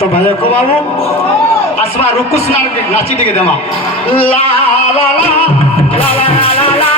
तो भाई को बाबू आसवा रुकुस नाची टिके देमा ला ला ला ला ला ला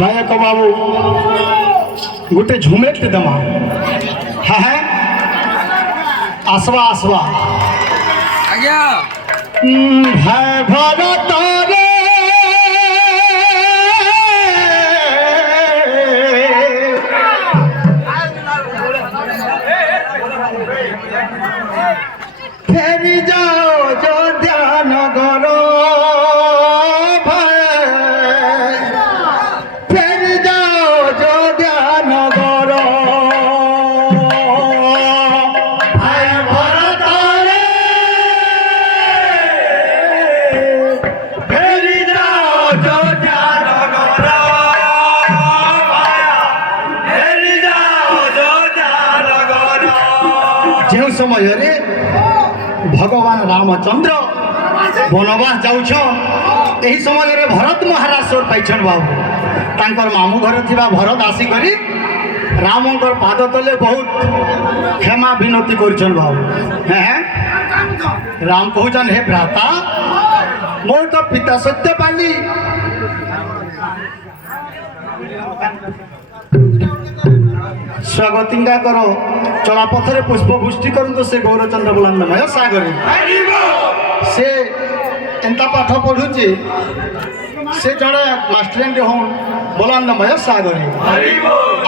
भाई को बाबू गोटे झुमेट दमा है आसवा आसवा आज्ञा भाई भरत रे फेरी जाओ जो ध्यान करो जो समय रे भगवान रामचंद्र बनवास जाऊछ यही समय रे भरत महाराज सोर पाइछन बाबू तांकर मामू घर थिबा भरत आसी करी रामंकर पाद तले बहुत क्षमा विनती करछन बाबू हैं राम कहउछन हे भ्राता मोर तो पिता सत्य पाली स्वागतिंगा करो चला पथरे पुष्प पुष्टि करु से गौरचंद्र बुलंदमय सागरे से एंता पाठ पढ़ुचे से जड़े मास्टरेंट हूँ बुलंदमय सागरे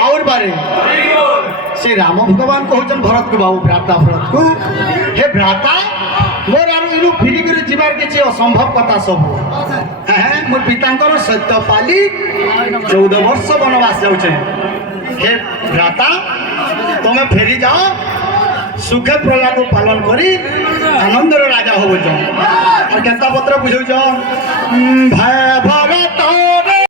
और बारे से राम भगवान कहउछन भरत को बाबू भ्राता भरत को हे भ्राता मोर आरो इनु फिरी करे जीवार के असंभव कथा सब हैं मोर पितांकर सत्य पाली 14 वर्ष वनवास जाउछे हे भ्राता तुम्हें फेरी जाओ सुखे प्रजा को पालन करी आनंदर राजा हो और केता पत्र बुझौ भाई भरत